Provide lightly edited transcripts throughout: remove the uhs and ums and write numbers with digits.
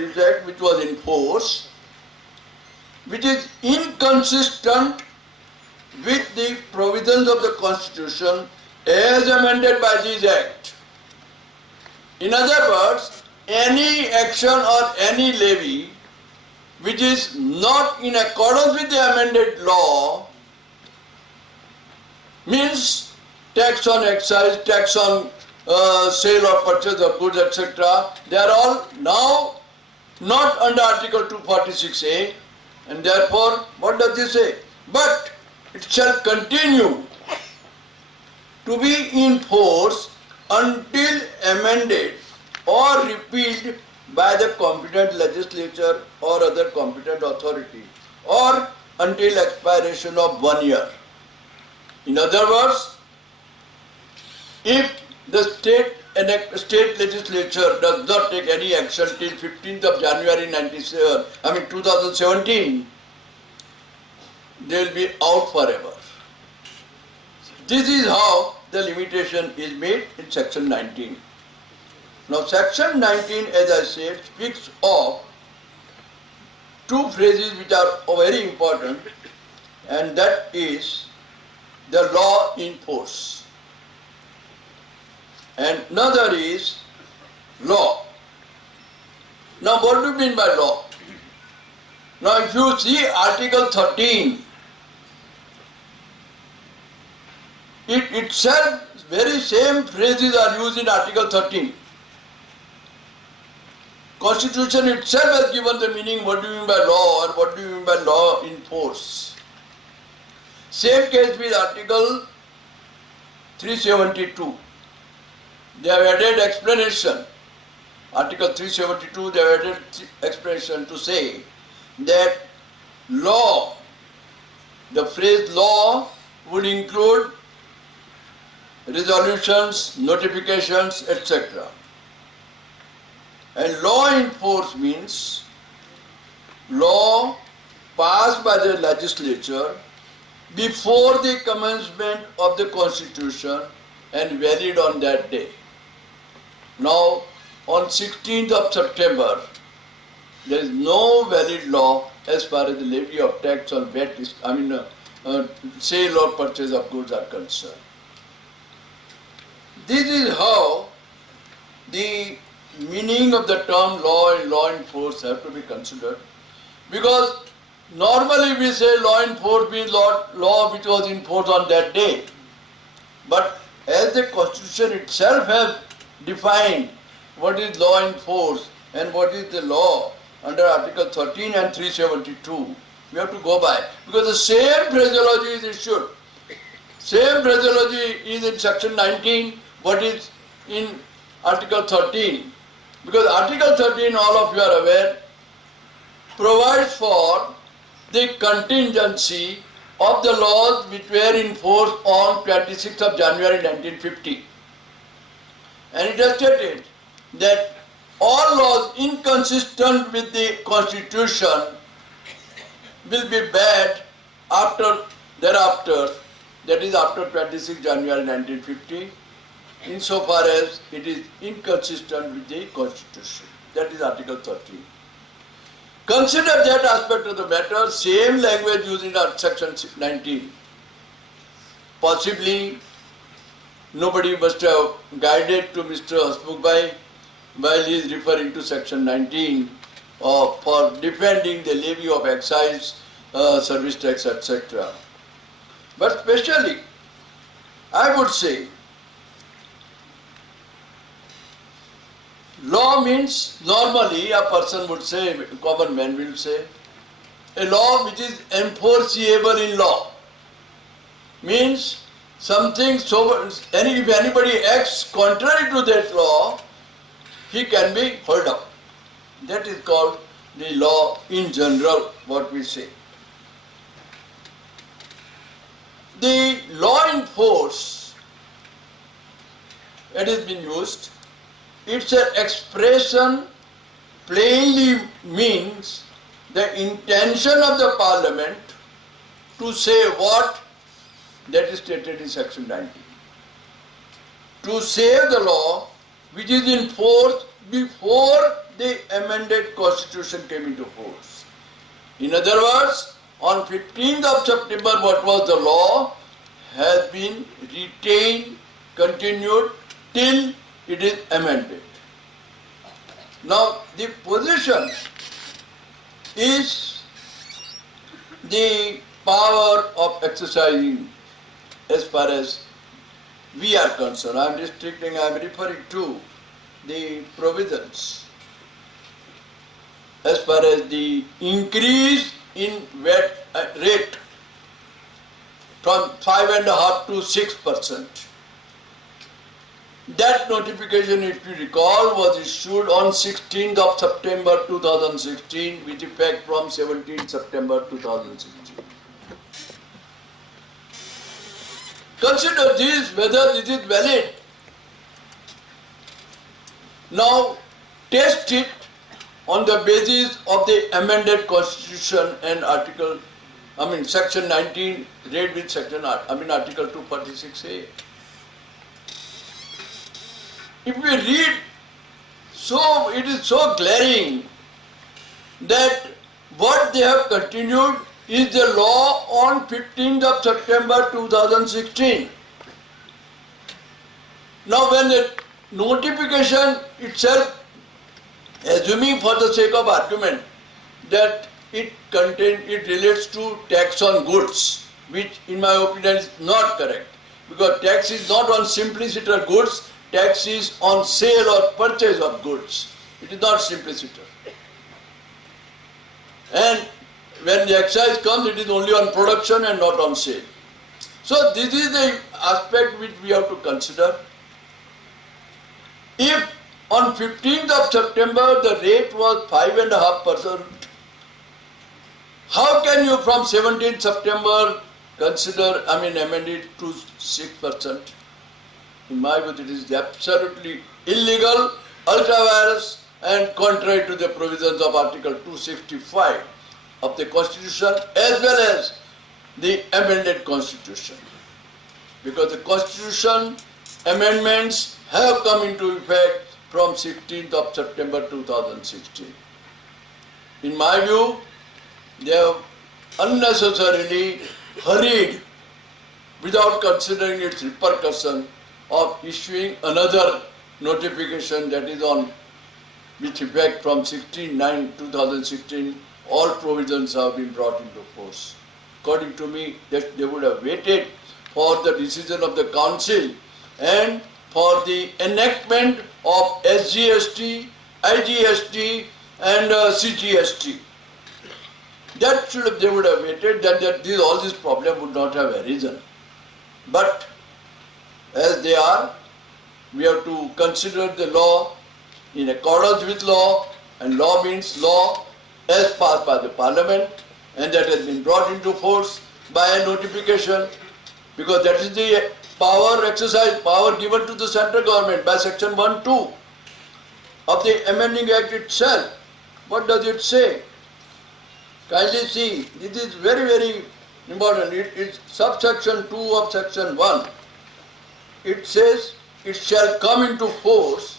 this act which was in force, which is inconsistent with the provisions of the Constitution as amended by this act. In other words, any action or any levy which is not in accordance with the amended law means tax on excise, tax on sale or purchase of goods, etc. They are all now not under Article 246A, and therefore, what does this say? But it shall continue to be in force until amended or repealed by the competent legislature or other competent authority, or until expiration of 1 year. In other words, if the state legislature does not take any action till 15th of January 2017, they will be out forever. This is how the limitation is made in section 19. Now section 19, as I said, speaks of two phrases which are very important, and that is the law in force, and another is law. Now what do you mean by law? Now if you see Article 13, it itself, very same phrases are used in Article 13. Constitution itself has given the meaning what do you mean by law or what do you mean by law in force. Same case with Article 372. They have added explanation. Article 372, they have added explanation to say that law, the phrase law would include resolutions, notifications, etc. And law in force means law passed by the legislature before the commencement of the Constitution and valid on that day. Now, on 16th of September, there is no valid law as far as the levy of tax on VAT is, sale or purchase of goods are concerned. This is how the meaning of the term law and law in force have to be considered, because normally we say law in force means law which was in force on that day, but as the Constitution itself has defined what is law in force and what is the law under Article 13 and 372, we have to go by, because the same phraseology is issued. Same phraseology is in section 19, what is in Article 13. Because Article 13, all of you are aware, provides for the contingency of the laws which were in force on 26th of January 1950. And it has stated that all laws inconsistent with the Constitution will be bad thereafter, that is after 26th January 1950, insofar as it is inconsistent with the Constitution. That is Article 13. Consider that aspect of the matter, same language used in section 19. Possibly nobody must have guided to Mr. Hasmukh while he is referring to section 19 for defending the levy of excise, service tax, etc. But especially, I would say, law means, normally a person would say, a common man will say, a law which is enforceable in law. Means something, if anybody acts contrary to that law, he can be held up. That is called the law in general, what we say. The law in force that has been used, its expression plainly means the intention of the Parliament to say what that is stated in section 19. To save the law which is in force before the amended constitution came into force. In other words, on 15th of September, what was the law has been retained, continued till it is amended. Now, the position is the power of exercising as far as we are concerned. I am referring to the provisions as far as the increase in VAT rate from 5.5% to 6%. That notification, if you recall, was issued on 16th of September 2016 with effect from 17th September 2016. Consider this, whether this is valid. Now, test it on the basis of the amended constitution and section 19 read with article 246A. If we read, so it is so glaring that what they have continued is the law on 15th of September 2016. Now when the notification itself, assuming for the sake of argument that it relates to tax on goods, which in my opinion is not correct, because tax is not on simpliciter goods, tax is on sale or purchase of goods. It is not simpliciter. And when the excise comes, it is only on production and not on sale. So this is the aspect which we have to consider. If on 15th of September the rate was 5.5%, how can you from 17th September amend it to 6%? In my view, it is absolutely illegal, ultra-virus and contrary to the provisions of Article 265 of the Constitution as well as the amended Constitution. Because the Constitution amendments have come into effect from 16th of September 2016. In my view, they have unnecessarily hurried without considering its repercussion of issuing another notification that is on with effect from 16/9/2016. All provisions have been brought into force. According to me, that they would have waited for the decision of the Council and for the enactment of SGST, IGST and CGST. They would have waited, then all this problem would not have arisen. But as they are, we have to consider the law in accordance with law, and law means law as passed by the Parliament, and that has been brought into force by a notification, because that is the power given to the central government by section 1(2) of the amending act itself. What does it say? Kindly see, this is very, very important. It's subsection 2 of section 1. It says, it shall come into force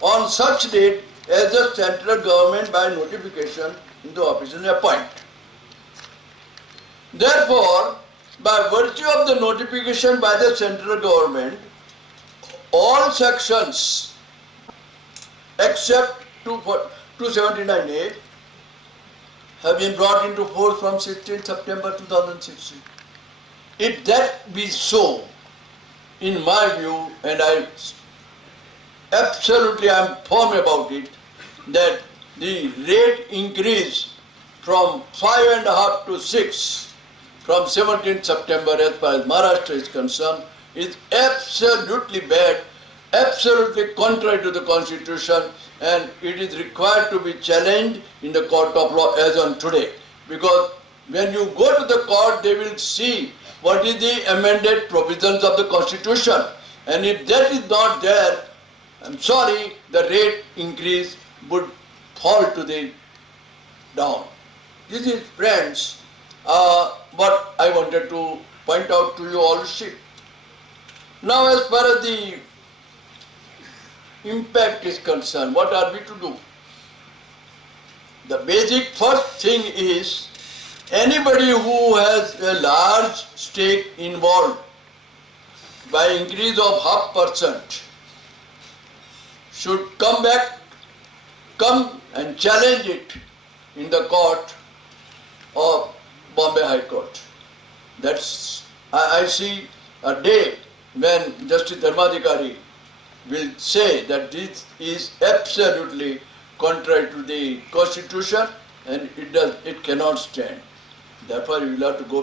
on such date as the central government by notification in the official appoint. Therefore, by virtue of the notification by the central government, all sections except 279A have been brought into force from 16th September 2016. If that be so, in my view, and I am firm about it, that the rate increase from 5.5 to 6 from 17th September as far as Maharashtra is concerned is absolutely bad, absolutely contrary to the Constitution, and it is required to be challenged in the court of law as on today. Because when you go to the court, they will see what is the amended provisions of the Constitution, and if that is not there, I'm sorry, the rate increase would fall to the down. This is, friends, what I wanted to point out to you all. Now, as far as the impact is concerned, what are we to do? The basic first thing is anybody who has a large stake involved by increase of 0.5% should come and challenge it in the court of Bombay High Court. I see a day when Justice Dharmadhikari will say that this is absolutely contrary to the Constitution and it cannot stand. Therefore, we will have to go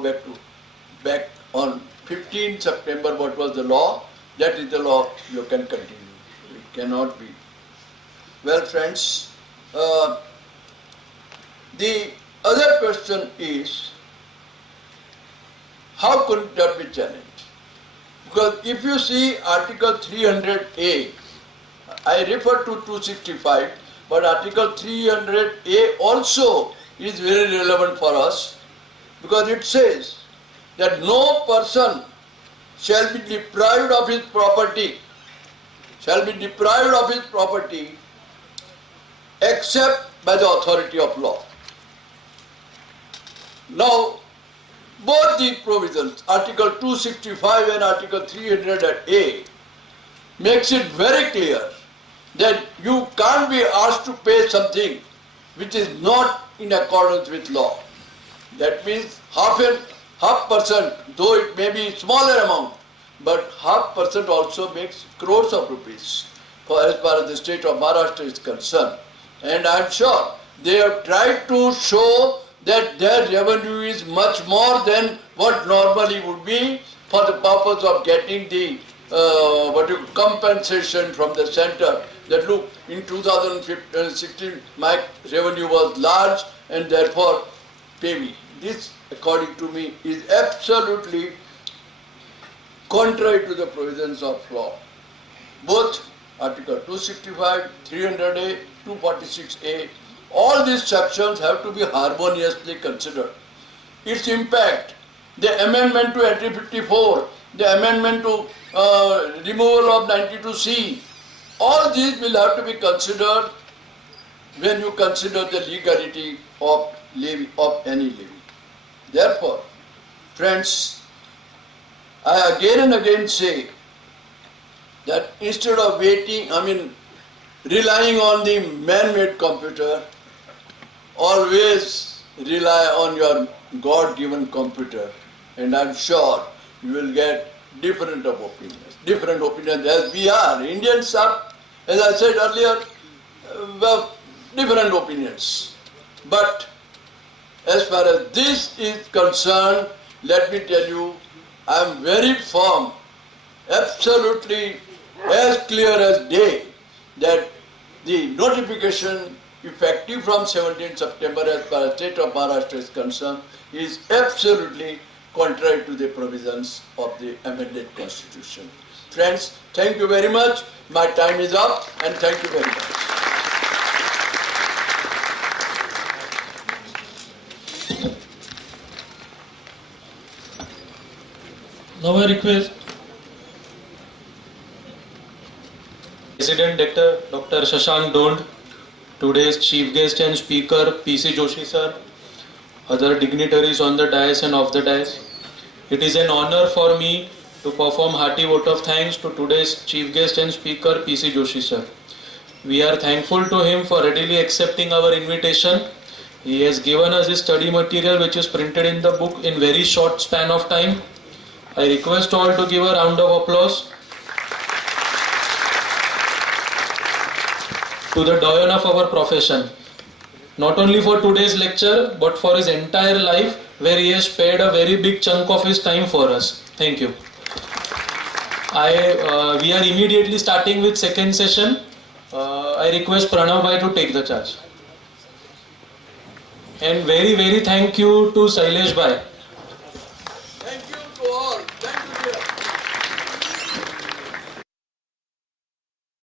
back on 15 September. What was the law? That is the law. You can continue. It cannot be. Well, friends, the other question is, how could that be challenged? Because if you see Article 300A, I refer to 265, but Article 300A also is very relevant for us because it says that no person shall be deprived of his property, except by the authority of law. Now, both the provisions, Article 265 and Article 300A, makes it very clear that you can't be asked to pay something which is not in accordance with law. That means 0.5%, though it may be smaller amount, but 0.5% also makes crores of rupees as far as the state of Maharashtra is concerned. And I am sure they have tried to show that their revenue is much more than what normally would be for the purpose of getting the compensation from the center. That look, in 2016 my revenue was large and therefore pay me. This, according to me, is absolutely contrary to the provisions of law. Both Article 265, 300A, 246A, all these sections have to be harmoniously considered. Its impact, the amendment to Entry 54, the amendment to removal of 92C, all these will have to be considered when you consider the legality of any levy. Therefore, friends, I again and again say that instead of relying on the man-made computer, always rely on your God-given computer, and I'm sure you will get different opinions as we are. Indians are, as I said earlier, different opinions. But as far as this is concerned, let me tell you, I am very firm, absolutely as clear as day, that the notification effective from 17 September as far as state of Maharashtra is concerned is absolutely contrary to the provisions of the amended constitution. Friends, thank you very much. My time is up and thank you very much. Now I request President Dr. Shashank Dond, today's chief guest and speaker PC Joshi sir, other dignitaries on the dais and off the dais. It is an honor for me to perform hearty vote of thanks to today's chief guest and speaker PC Joshi sir. We are thankful to him for readily accepting our invitation. He has given us his study material which is printed in the book in very short span of time. I request all to give a round of applause to the doyen of our profession, not only for today's lecture but for his entire life, where he has spared a very big chunk of his time for us. Thank you. We are immediately starting with second session. I request Pranav bhai to take the charge. And very thank you to Sailesh bhai